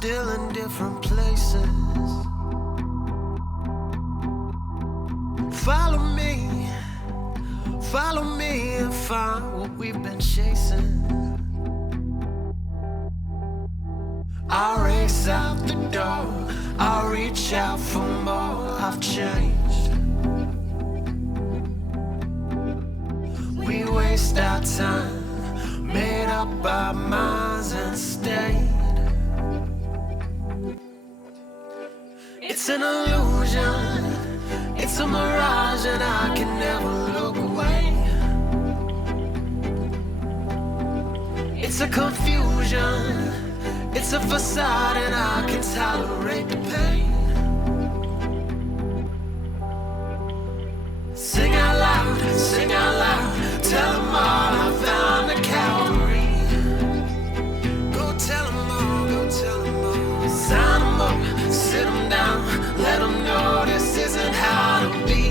still in different places. Follow me and find what we've been chasing. I'll race out the door, I'll reach out for more. I've changed. We waste our time, made up our minds and stayed. It's an illusion, it's a mirage, and I can never look away. It's a confusion, it's a facade, and I can tolerate the pain. Sing out loud, tell them all I found the Calvary. Go tell them all, sign them up, sit them down, let them know this isn't how to be.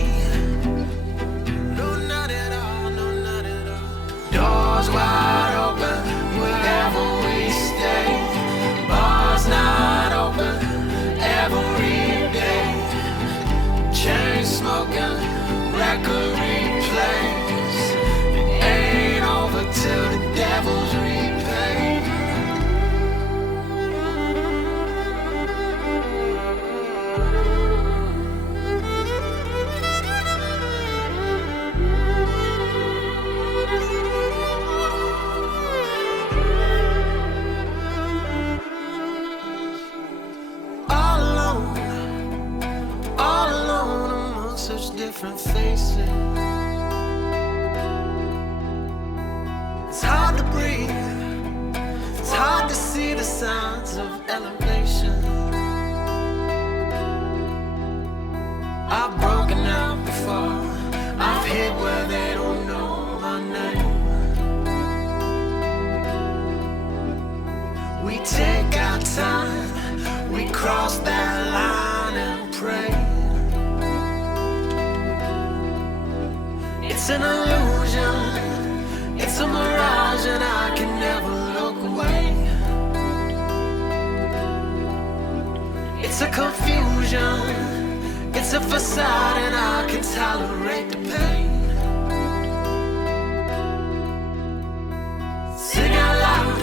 No, not at all, no, not at all. Doors wide open, wherever we stay. Bars not open, every day. Chain smoking, record replays. It ain't over till the devil's repaid. All alone among such different faces. It's hard to breathe, it's hard to see the signs of elevation. I've broken out before, I've hid where they don't know my name. We take our time, we cross that line and pray. It's an illusion, it's a mirage, and I can never look away. It's a confusion, it's a facade, and I can tolerate the pain. Sing out loud,